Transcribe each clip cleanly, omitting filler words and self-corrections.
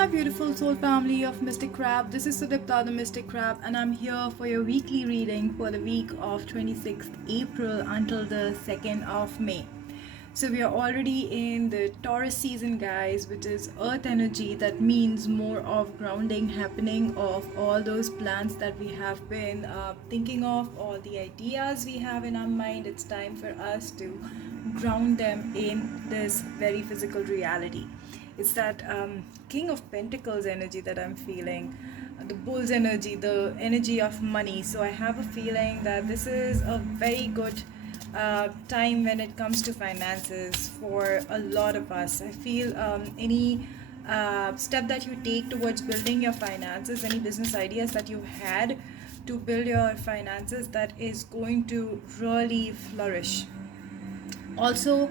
Hi, beautiful soul family of Mystic Crab. This is Sudipta, the Mystic Crab, and I'm here for your weekly reading for the week of 26th April until the 2nd of May. So, we are already in the Taurus season, guys, which is earth energy. That means more of grounding happening of all those plans that we have been thinking of, all the ideas we have in our mind. It's time for us to ground them in this very physical reality. It's that King of Pentacles energy that I'm feeling, the Bull's energy, the energy of money. So I have a feeling that this is a very good time when it comes to finances for a lot of us. I feel any step that you take towards building your finances, any business ideas that you had to build your finances, that is going to really flourish. Also,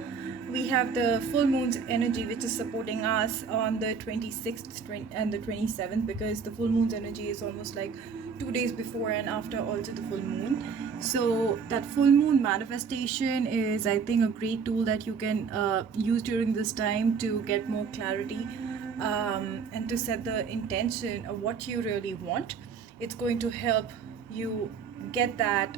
we have the full moon's energy, which is supporting us on the 26th and the 27th, because the full moon's energy is almost like 2 days before and after also the full moon. So that full moon manifestation is, I think, a great tool that you can use during this time to get more clarity and to set the intention of what you really want. It's going to help you get that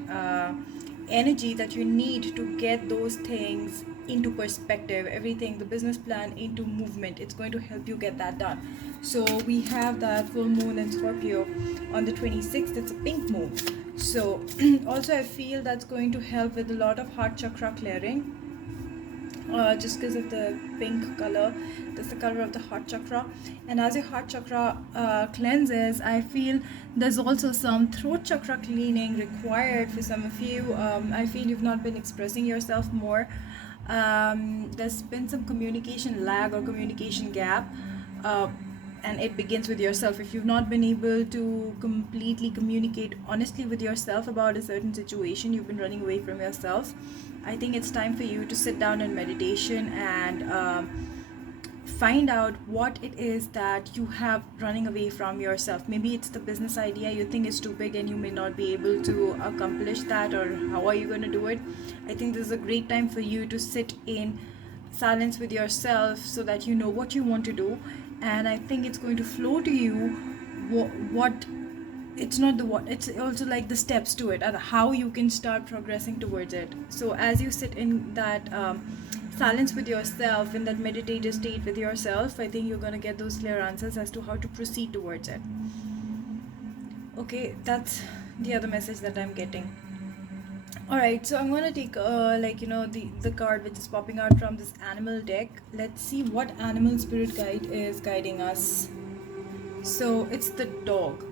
energy that you need to get those things into perspective, everything, the business plan into movement. It's going to help you get that done. So we have that full moon in Scorpio on the 26th. It's a pink moon. So also I feel that's going to help with a lot of heart chakra clearing, just because of the pink color. That's the color of the heart chakra. And as your heart chakra cleanses, I feel there's also some throat chakra cleaning required for some of you. I feel you've not been expressing yourself more. There's been some communication lag or communication gap, and it begins with yourself. If you've not been able to completely communicate honestly with yourself about a certain situation, you've been running away from yourself, I think it's time for you to sit down in meditation and find out what it is that you have running away from yourself. Maybe it's the business idea you think is too big and you may not be able to accomplish that, or how are you going to do it? I think this is a great time for you to sit in silence with yourself so that you know what you want to do. And I think it's going to flow to you what it's not the what, it's also like the steps to it and how you can start progressing towards it. So as you sit in that silence with yourself, in that meditative state with yourself, I think you're going to get those clear answers as to how to proceed towards it. Okay, that's the other message that I'm getting. Alright, so I'm going to take the card which is popping out from this animal deck. Let's see what animal spirit guide is guiding us. So it's the dog.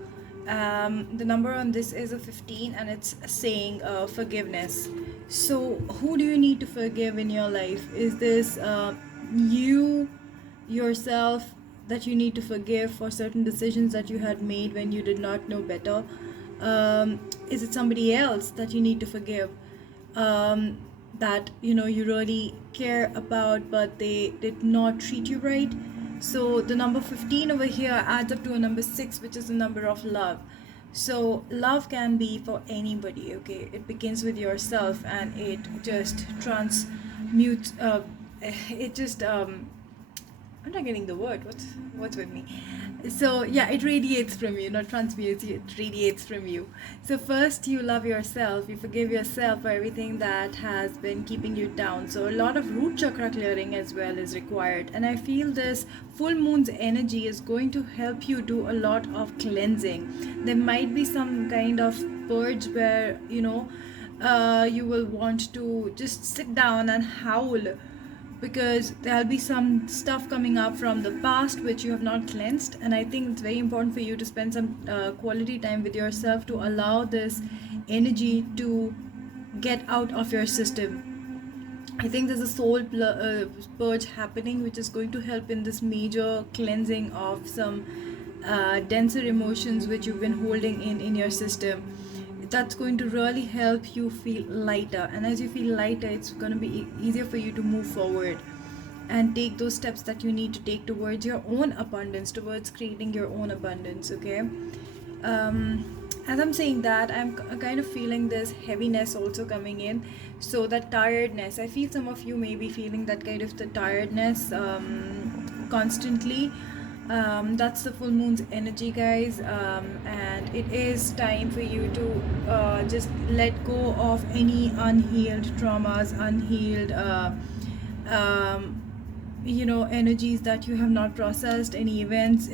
The number on this is a 15 and it's saying forgiveness. So who do you need to forgive in your life? Is this you yourself that you need to forgive for certain decisions that you had made when you did not know better? Is it somebody else that you need to forgive, that you really care about but they did not treat you right? So the number 15 over here adds up to a number 6, which is the number of love. So love can be for anybody, okay? It begins with yourself and it just transmutes, it just I'm not getting the word. What's with me? So yeah, it radiates from you, not transmutes you, it radiates from you. So first you love yourself, you forgive yourself for everything that has been keeping you down. So a lot of root chakra clearing as well is required. And I feel this full moon's energy is going to help you do a lot of cleansing. There might be some kind of purge where you will want to just sit down and howl, because there'll be some stuff coming up from the past which you have not cleansed. And I think it's very important for you to spend some quality time with yourself to allow this energy to get out of your system. I think there's a soul purge happening, which is going to help in this major cleansing of some denser emotions which you've been holding in your system. That's going to really help you feel lighter, and as you feel lighter, it's going to be easier for you to move forward and take those steps that you need to take towards your own abundance, towards creating your own abundance. Okay, as I'm saying that, I'm kind of feeling this heaviness also coming in. So that tiredness, I feel some of you may be feeling that kind of the tiredness constantly. That's the full moon's energy, guys, and it is time for you to just let go of any unhealed traumas, unhealed um, energies that you have not processed, any events,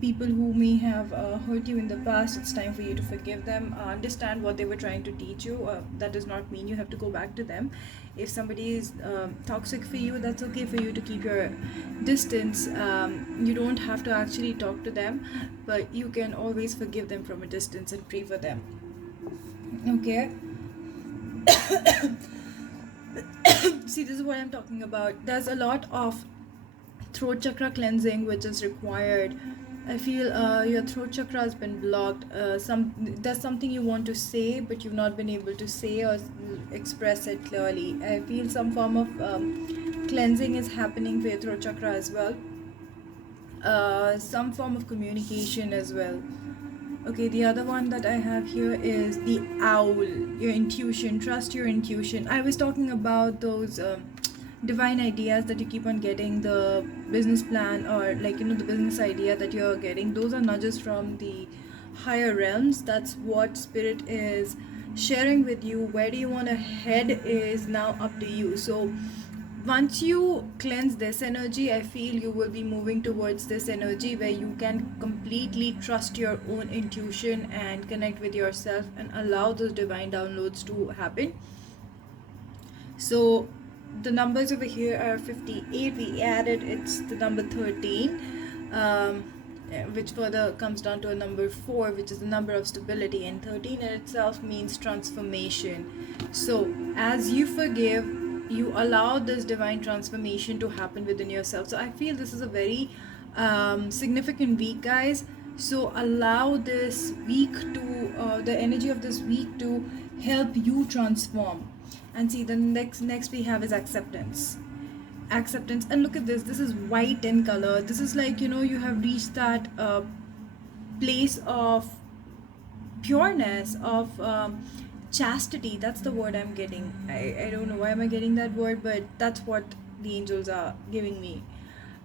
people who may have hurt you in the past. It's time for you to forgive them, understand what they were trying to teach you. That does not mean you have to go back to them. If somebody is toxic for you, that's okay for you to keep your distance. You don't have to actually talk to them, but you can always forgive them from a distance and pray for them. Okay. See, this is what I'm talking about. There's a lot of throat chakra cleansing which is required. I feel your throat chakra has been blocked. There's something you want to say but you've not been able to say or express it clearly. I feel some form of cleansing is happening for your throat chakra as well. Some form of communication as well. Okay, the other one that I have here is the owl, your intuition. Trust your intuition. I was talking about those divine ideas that you keep on getting, the business plan, or the business idea that you're getting. Those are nudges from the higher realms. That's what spirit is sharing with you. Where do you want to head is now up to you. So once you cleanse this energy, I feel you will be moving towards this energy where you can completely trust your own intuition and connect with yourself and allow those divine downloads to happen. So the numbers over here are 58. We added, it's the number 13, which further comes down to a number 4, which is the number of stability, and 13 in itself means transformation. So as you forgive, you allow this divine transformation to happen within yourself. So I feel this is a very significant week, guys. So allow this week to the energy of this week to help you transform. And see, the next we have is acceptance. And look at this is white in color. This is you have reached that place of pureness, of chastity. That's the word I'm getting. I don't know why am I getting that word, but that's what the angels are giving me.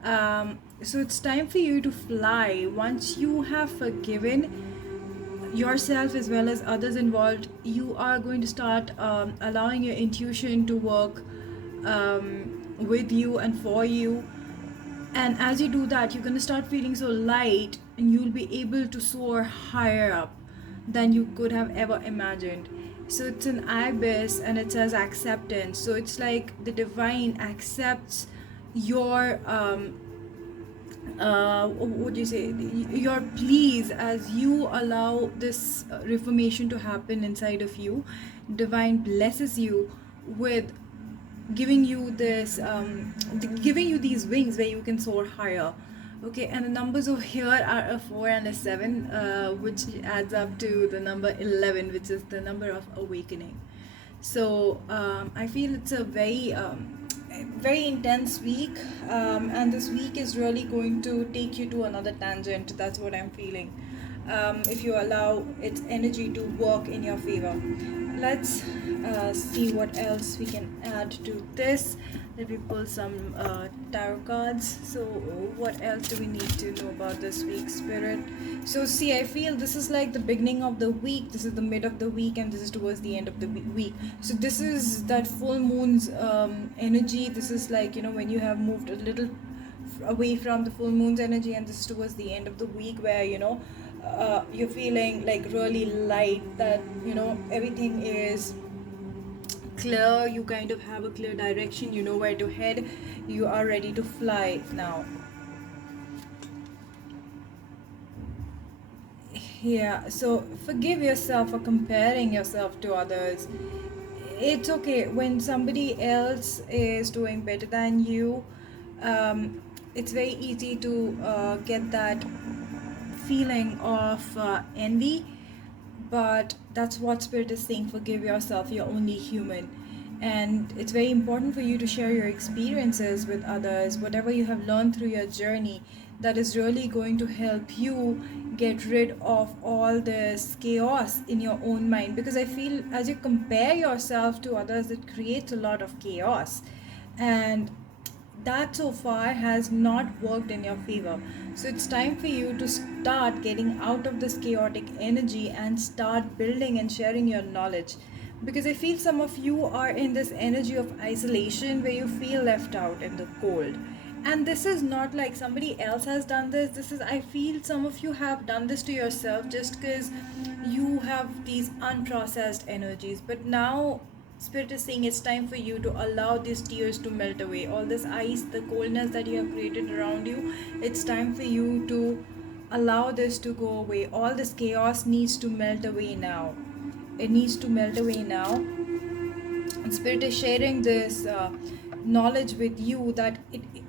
So it's time for you to fly. Once you have forgiven yourself as well as others involved, you are going to start allowing your intuition to work with you and for you. And as you do that, you're going to start feeling so light, and you'll be able to soar higher up than you could have ever imagined. So it's an ibis and it says acceptance. So it's like the divine accepts your what do you say, your pleas as you allow this reformation to happen inside of you. Divine blesses you with giving you this giving you these wings where you can soar higher. Okay, and the numbers over here are a 4 and a 7, which adds up to the number 11, which is the number of awakening. So I feel it's a very intense week, and this week is really going to take you to another tangent. That's what I'm feeling, if you allow its energy to work in your favor. Let's see what else we can add to this. Let me pull some tarot cards. So what else do we need to know about this week, spirit? So see, I feel this is like the beginning of the week, this is the mid of the week, and this is towards the end of the week. So this is that full moon's energy. This is when you have moved a little away from the full moon's energy, and this is towards the end of the week where you're feeling really light, that everything is clear. You kind of have a clear direction, you know where to head, you are ready to fly now. Yeah, so forgive yourself for comparing yourself to others. It's okay when somebody else is doing better than you. It's very easy to get that feeling of envy, but that's what spirit is saying. Forgive yourself, you're only human, and it's very important for you to share your experiences with others, whatever you have learned through your journey. That is really going to help you get rid of all this chaos in your own mind, because I feel as you compare yourself to others, it creates a lot of chaos. And that so far has not worked in your favor. So it's time for you to start getting out of this chaotic energy and start building and sharing your knowledge. Because I feel some of you are in this energy of isolation where you feel left out in the cold. And this is not like somebody else has done this. This is, I feel some of you have done this to yourself just because you have these unprocessed energies. But now Spirit is saying it's time for you to allow these tears to melt away. All this ice, the coldness that you have created around you, it's time for you to allow this to go away. All this chaos needs to melt away now. It needs to melt away now. And Spirit is sharing this knowledge with you that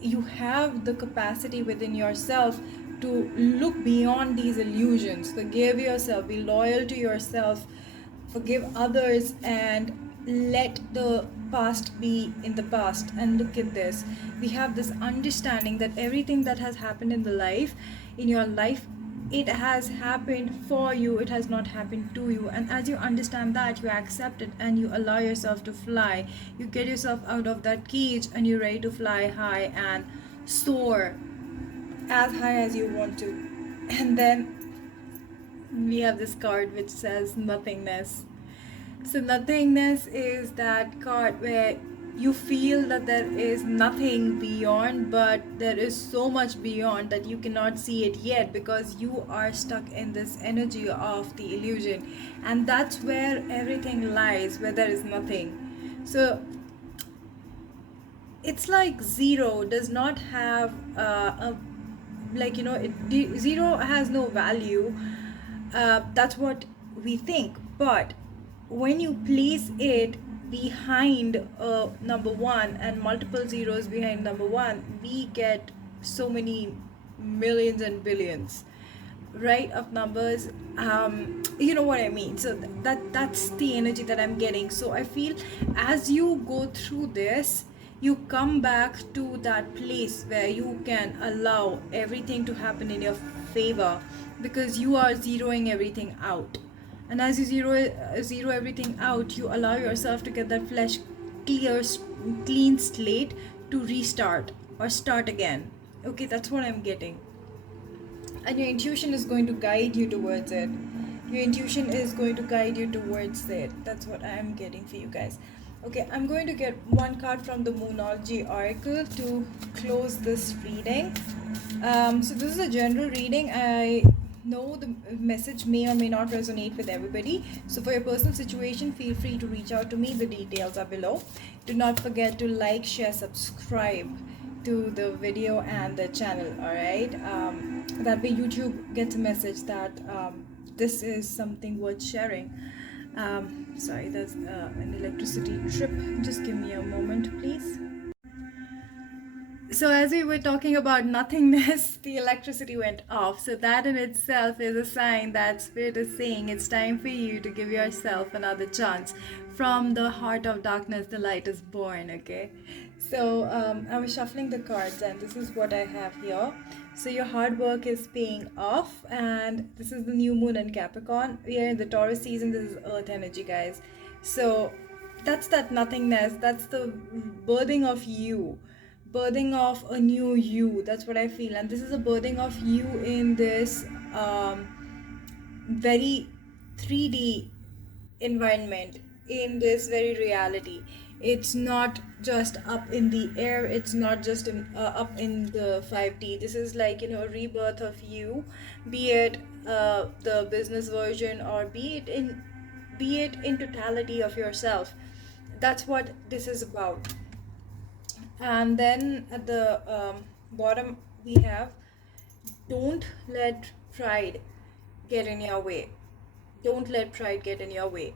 you have the capacity within yourself to look beyond these illusions. Forgive yourself, be loyal to yourself, forgive others, and let the past be in the past. And look at this, we have this understanding that everything that has happened in your life, it has happened for you, it has not happened to you. And as you understand that, you accept it and you allow yourself to fly. You get yourself out of that cage and you're ready to fly high and soar as high as you want to. And then we have this card which says nothingness. So nothingness is that card where you feel that there is nothing beyond, but there is so much beyond that you cannot see it yet because you are stuck in this energy of the illusion. And that's where everything lies, where there is nothing. So it's like zero does not have zero has no value. That's what we think. But when you place it behind number one and multiple zeros behind number one, we get so many millions and billions, right, of numbers. You know what I mean. So that's the energy that I'm getting. So I feel as you go through this, you come back to that place where you can allow everything to happen in your favor, because you are zeroing everything out. And as you zero everything out, you allow yourself to get that clean slate to restart or start again. Okay, that's what I'm getting. And your intuition is going to guide you towards it. Your intuition is going to guide you towards it. That's what I'm getting for you guys. Okay, I'm going to get one card from the Moonology Oracle to close this reading. So this is a general reading. I know the message may or may not resonate with everybody. So for your personal situation, feel free to reach out to me. The details are below. Do not forget to like, share, subscribe to the video and the channel. All right. That way YouTube gets a message that this is something worth sharing. Sorry, there's an electricity trip. Just give me a moment, please. So as we were talking about nothingness, the electricity went off. So that in itself is a sign that Spirit is saying it's time for you to give yourself another chance. From the heart of darkness, the light is born, okay? So I was shuffling the cards and this is what I have here. So your hard work is paying off, and this is the new moon in Capricorn. We are in the Taurus season. This is earth energy, guys. So that's that nothingness. That's the birthing of you. Birthing of a new you. That's what I feel. And this is a birthing of you in this very 3D environment, in this very reality. It's not just up in the air, it's not just up in the 5D. This is like, a rebirth of you, be it the business version, or be it in totality of yourself. That's what this is about. And then at the bottom we have, don't let pride get in your way. Don't let pride get in your way.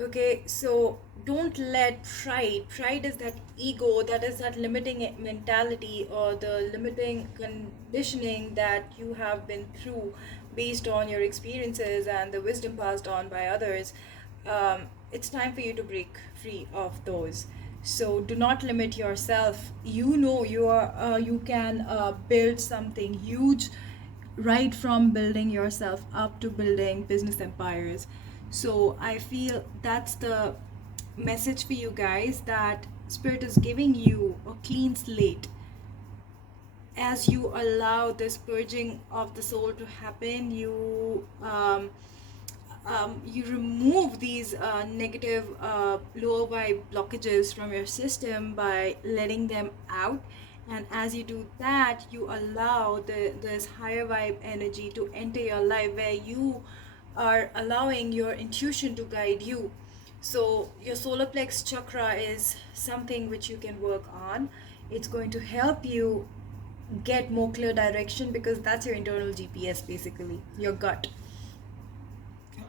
Okay, so don't let pride is that ego, that is that limiting mentality or the limiting conditioning that you have been through based on your experiences and the wisdom passed on by others. It's time for you to break free of those. So do not limit yourself. You can build something huge, right from building yourself up to building business empires. So I feel that's the message for you guys, that Spirit is giving you a clean slate. as you allow this purging of the soul to happen, you remove these negative lower vibe blockages from your system by letting them out. And as you do that, you allow this higher vibe energy to enter your life, where you are allowing your intuition to guide you. So your solar plex chakra is something which you can work on. It's going to help you get more clear direction, because that's your internal GPS, basically your gut.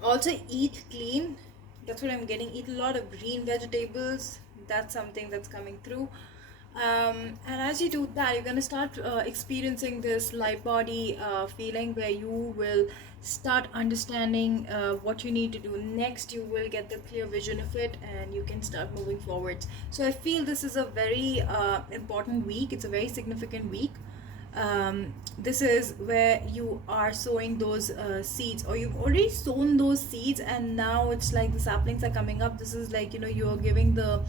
Also eat clean, that's what I'm getting. Eat a lot of green vegetables, that's something that's coming through. And as you do that, you're going to start experiencing this light body feeling, where you will start understanding what you need to do next. You will get the clear vision of it, and you can start moving forwards. So I feel this is a very important week. It's a very significant week. This is where you are sowing those seeds, or you've already sown those seeds, and now it's like the saplings are coming up. This is like, you're giving the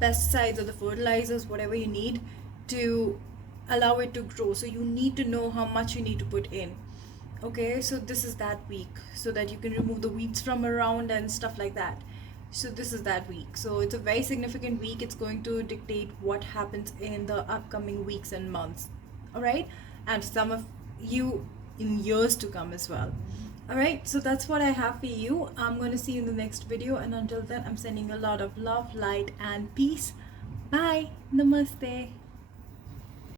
pesticides or the fertilizers, whatever you need to allow it to grow. So you need to know how much you need to put in. Okay, so this is that week, so that you can remove the weeds from around and stuff like that. So this is that week. So it's a very significant week. It's going to dictate what happens in the upcoming weeks and months. All right, and some of you in years to come as well. All right, so that's what I have for you. I'm going to see you in the next video, and until then, I'm sending a lot of love, light, and peace. Bye. Namaste.